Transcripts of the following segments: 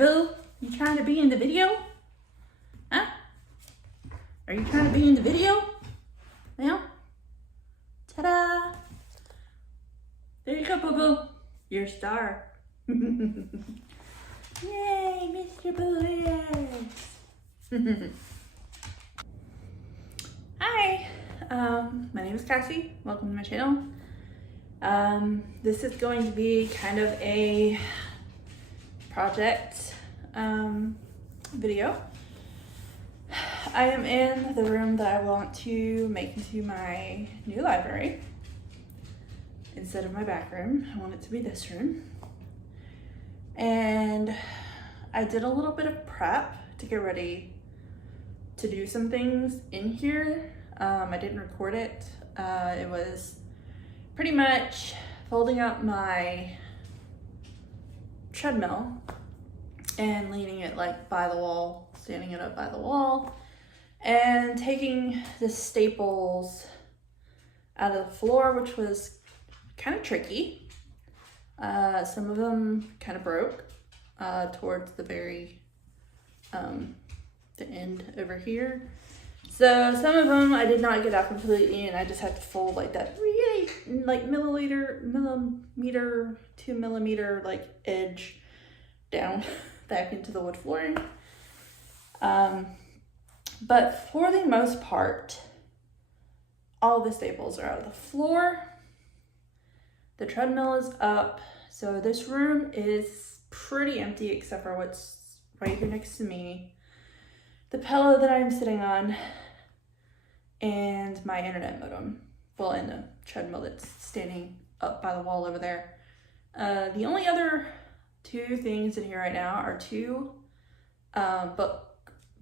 Boo? You trying to be in the video? Huh? Are you trying to be in the video? Now? Ta-da! There you go, Boo-Boo. You're a star. Yay, Mr. Boo. Hi, my name is Cassie. Welcome to my channel. This is going to be kind of a project video. I am in the room that I want to make into my new library. Instead of my back room, I want it to be this room. And I did a little bit of prep to get ready to do some things in here. I didn't record it. It was pretty much folding up my treadmill and leaning it like by the wall, standing it up by the wall, and taking the staples out of the floor, which was kind of tricky. Some of them kind of broke towards the very the end over here. So some of them I did not get out completely, and I just had to fold like that really like millimeter, 2 millimeter like edge down back into the wood flooring. But for the most part, all the staples are out of the floor. The treadmill is up, so this room is pretty empty except for what's right here next to me, the pillow that I'm sitting on, and my internet modem. Well, and the treadmill that's standing up by the wall over there. The only other two things in here right now are two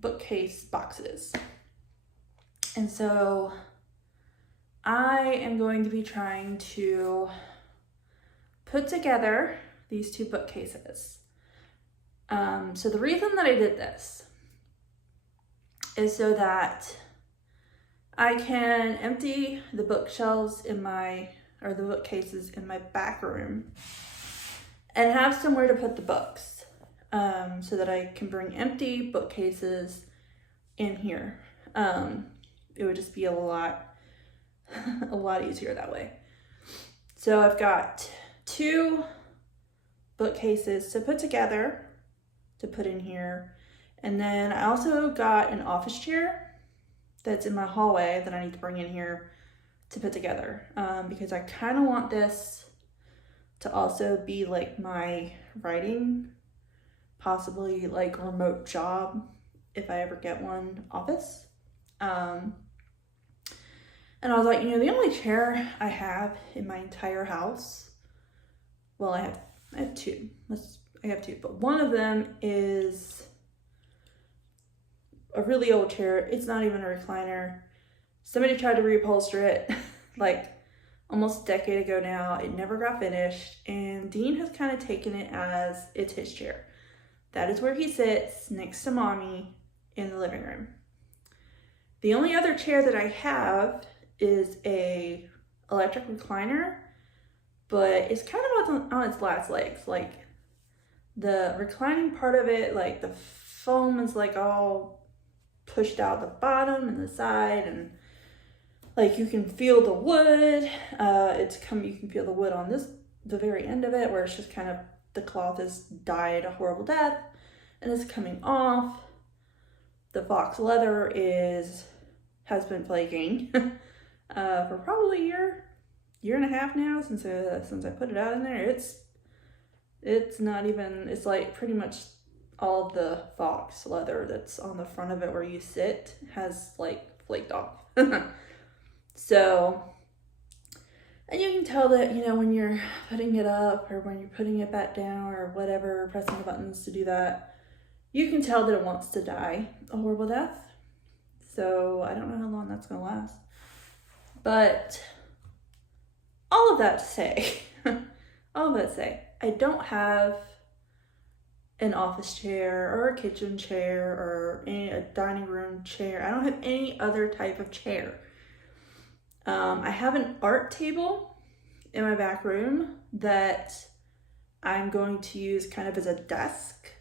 bookcase boxes. And so I am going to be trying to put together these two bookcases. So the reason that I did this is so that I can empty the bookshelves in the bookcases in my back room and have somewhere to put the books, so that I can bring empty bookcases in here. It would just be a lot easier that way. So I've got two bookcases to put together to put in here, and then I also got an office chair that's in my hallway that I need to bring in here to put together, because I kind of want this to also be like my writing, possibly like remote job if I ever get one, office. And I was like, the only chair I have in my entire house, well, I have two. I have two, but one of them is a really old chair. It's not even a recliner. Somebody tried to reupholster it like almost a decade ago now. It never got finished, and Dean has kind of taken it as it's his chair. That is where he sits next to Mommy in the living room. The only other chair that I have is a electric recliner, but it's kind of on its last legs. Like the reclining part of it, like the foam is like all pushed out the bottom and the side, and like you can feel the wood. You can feel the wood on the very end of it, where it's just kind of, the cloth has died a horrible death and it's coming off. The fox leather has been plaguing for probably a year and a half now since I put it out in there. It's not even, it's like pretty much all of the fox leather that's on the front of it where you sit has like flaked off. So, and you can tell that, when you're putting it up or when you're putting it back down or whatever, pressing the buttons to do that, you can tell that it wants to die a horrible death. So I don't know how long that's gonna last. But all of that to say, I don't have an office chair or a kitchen chair or a dining room chair. I don't have any other type of chair. I have an art table in my back room that I'm going to use kind of as a desk.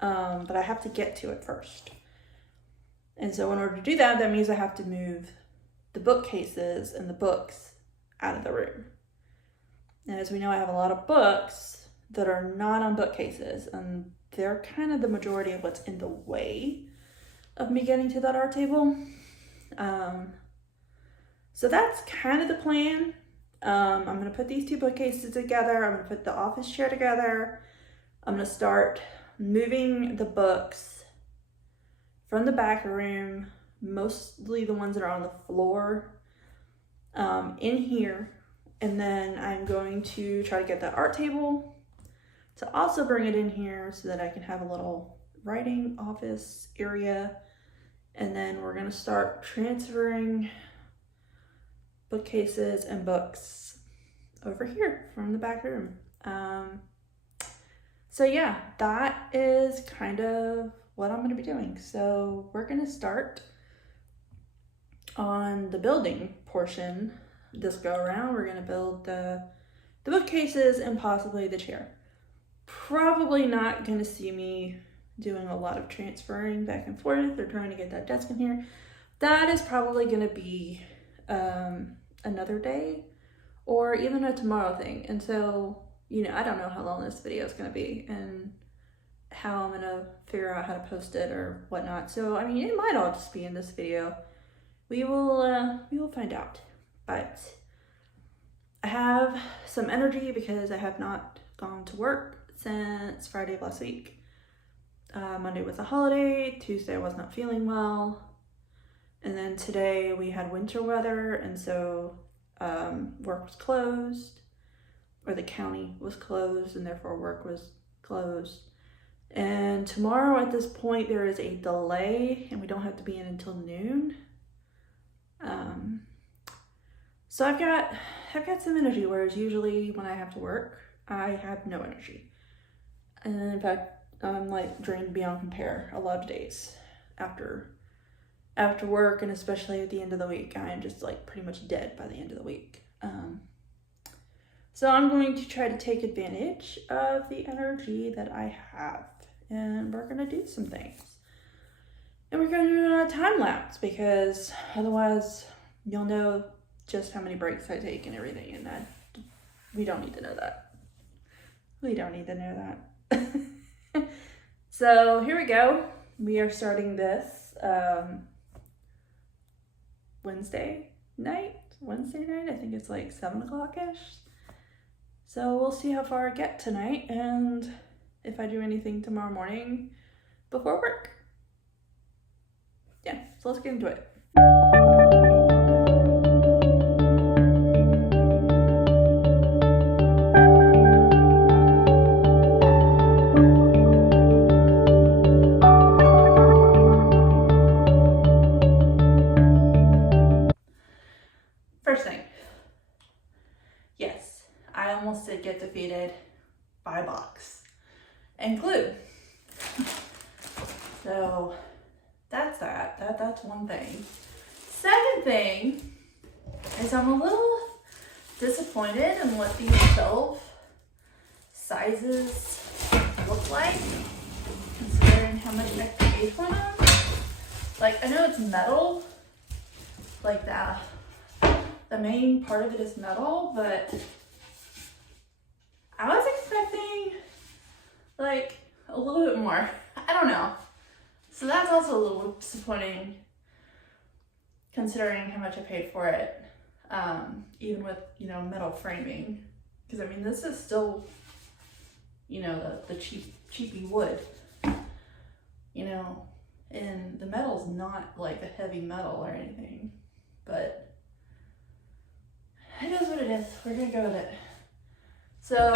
but I have to get to it first. And so in order to do that, that means I have to move the bookcases and the books out of the room. And as we know, I have a lot of books that are not on bookcases, and they're kind of the majority of what's in the way of me getting to that art table. So that's kind of the plan. I'm going to put these two bookcases together. I'm going to put the office chair together. I'm going to start moving the books from the back room, mostly the ones that are on the floor, in here. And then I'm going to try to get the art table to also bring it in here so that I can have a little writing office area. And then we're going to start transferring bookcases and books over here from the back room. So yeah, that is kind of what I'm going to be doing. So we're going to start on the building portion this go around. We're going to build the bookcases and possibly the chair. Probably not going to see me doing a lot of transferring back and forth or trying to get that desk in here. That is probably going to be another day or even a tomorrow thing. And so, you know, I don't know how long this video is going to be and how I'm going to figure out how to post it or whatnot. So, I mean, it might all just be in this video. We will find out. But I have some energy because I have not gone to work since Friday of last week. Monday was a holiday. Tuesday I was not feeling well. And then today we had winter weather, and so work was closed, or the county was closed, and therefore work was closed. And tomorrow at this point there is a delay, and we don't have to be in until noon. So I've got some energy, whereas usually when I have to work, I have no energy. And in fact, I'm like drained beyond compare a lot of days after work, and especially at the end of the week. I am just like pretty much dead by the end of the week. So I'm going to try to take advantage of the energy that I have, and we're going to do some things. And we're going to do it on a time lapse, because otherwise you'll know just how many breaks I take and everything, and that we don't need to know that. We don't need to know that. So here we go. We are starting this Wednesday night. I think it's like 7 o'clock-ish. So we'll see how far I get tonight and if I do anything tomorrow morning before work. Yeah, so let's get into it. First thing, yes, I almost did get defeated by box and glue. So that's that. That's one thing. Second thing is I'm a little disappointed in what these shelf sizes look like, considering how much I paid for them. Like, I know it's metal, like that. The main part of it is metal, but I was expecting like a little bit more. I don't know. So that's also a little disappointing considering how much I paid for it, even with, you know, metal framing. Because I mean, this is still, you know, the cheapy wood, you know, and the metal's not like a heavy metal or anything, but it is what it is. We're gonna go with it. So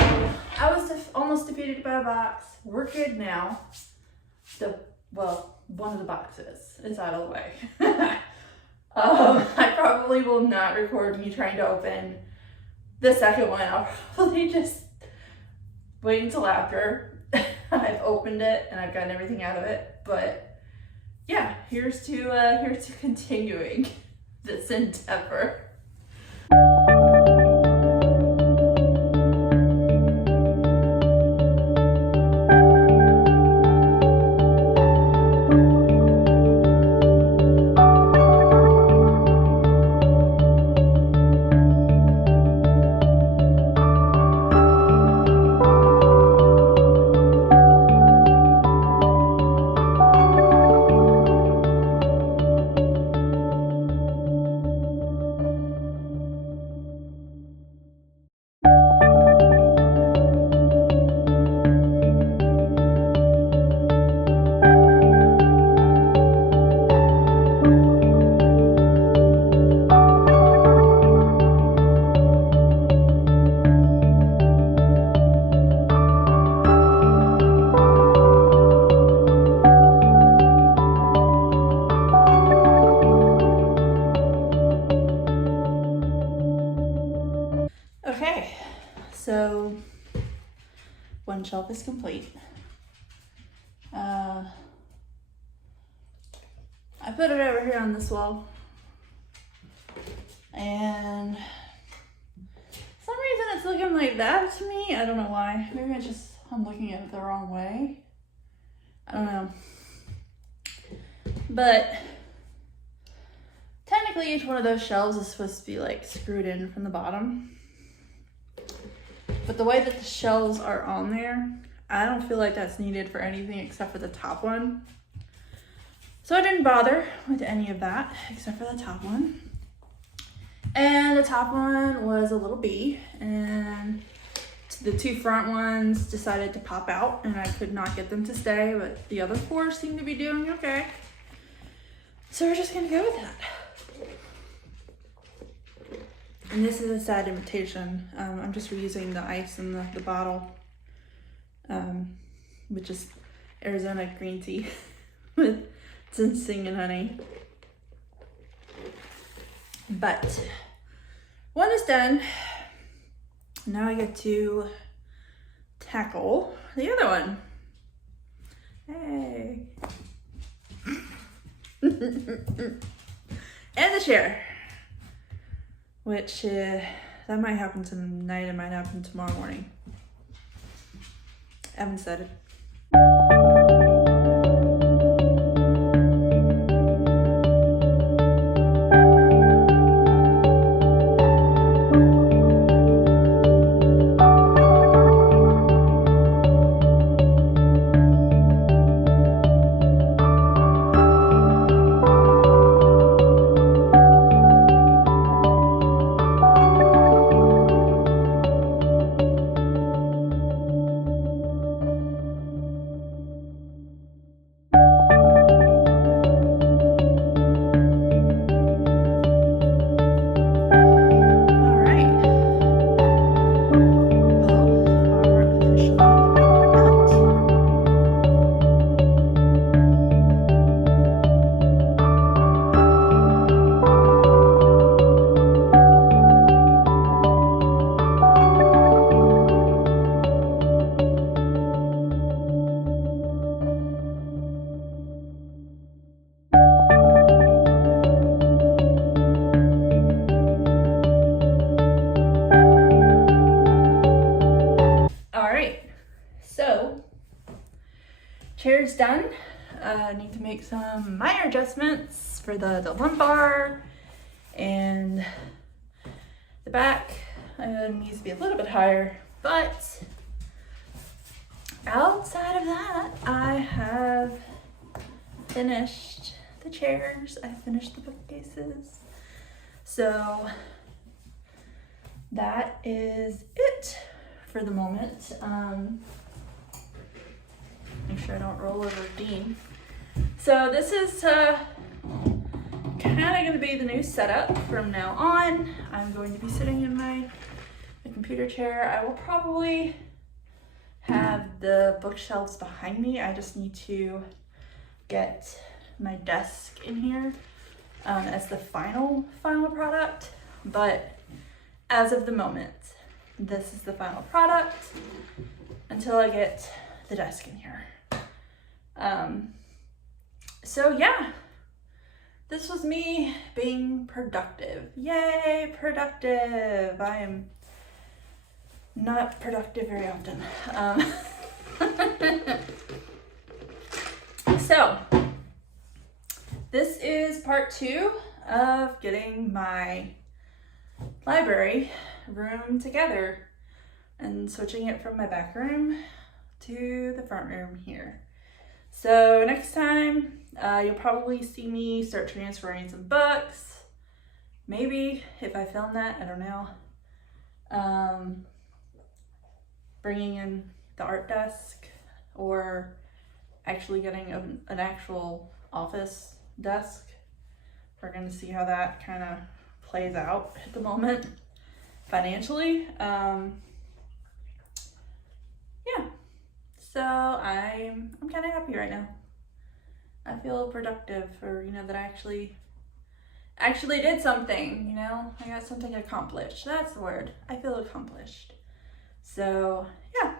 I was almost defeated by a box. We're good now. One of the boxes is out of the way. I probably will not record me trying to open the second one. I'll probably just wait until after I've opened it and I've gotten everything out of it. But yeah, here's to continuing this endeavor. one shelf is complete. I put it over here on this wall, and for some reason it's looking like that to me. I don't know why. Maybe I'm looking at it the wrong way. I don't know. But technically each one of those shelves is supposed to be like screwed in from the bottom. But the way that the shelves are on there, I don't feel like that's needed for anything except for the top one. So I didn't bother with any of that except for the top one. And the top one was a little B, and the two front ones decided to pop out and I could not get them to stay, but the other four seem to be doing okay. So we're just gonna go with that. And this is a sad imitation. I'm just reusing the ice in the bottle, which is Arizona green tea with ginseng and honey. But one is done. Now I get to tackle the other one. Hey. And the chair. Which, that might happen tonight, it might happen tomorrow morning. I haven't decided. Chair's done. I need to make some minor adjustments for the lumbar and the back. It needs to be a little bit higher, but outside of that, I have finished the chairs. I finished the bookcases. So that is it for the moment. Make sure I don't roll over Dean. So this is kind of going to be the new setup from now on. I'm going to be sitting in my computer chair. I will probably have the bookshelves behind me. I just need to get my desk in here as the final product. But as of the moment, this is the final product until I get the desk in here. So yeah, this was me being productive. Yay, productive. I am not productive very often. So this is part 2 of getting my library room together and switching it from my back room to the front room here. So next time, you'll probably see me start transferring some books. Maybe, if I film that, I don't know. Bringing in the art desk, or actually getting an actual office desk. We're gonna see how that kind of plays out at the moment financially. Yeah. So I'm kind of happy right now. I feel productive, or that I actually did something. I got something accomplished. That's the word. I feel accomplished. So yeah.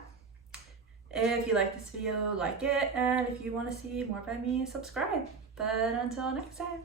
If you like this video, like it, and if you want to see more by me, subscribe. But until next time.